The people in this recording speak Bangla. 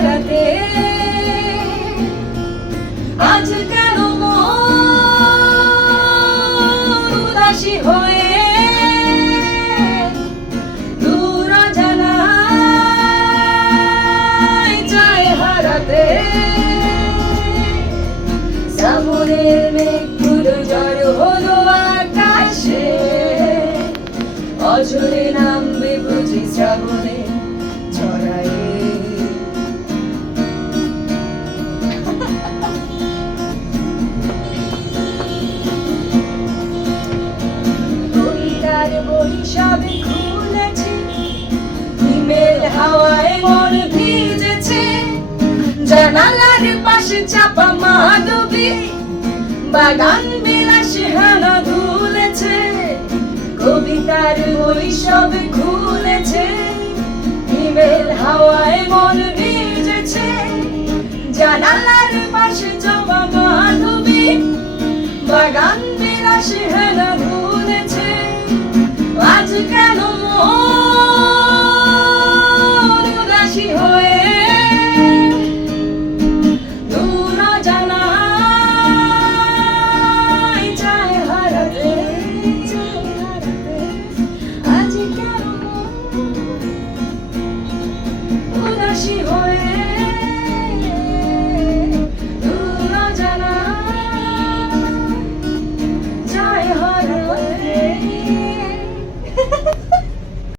হারাতে আজ কেন উদাসী হয়ে দূর জানাই চায় হারাতে? সামনের মেঘগুলো হলো আকাশে। অঝরে নামবে বুঝি শ্রাবণে, ছড়ায়ে জানালার পাশে চাপা মাধবী, বাগান বিলাস হানা ধুলেছে। কবিতার বই সবে খুলেছে, হিমেল হাওয়ায় মন ভিজেছে। জানালার পাশে চাপা মাধবী, বাগান বিলাস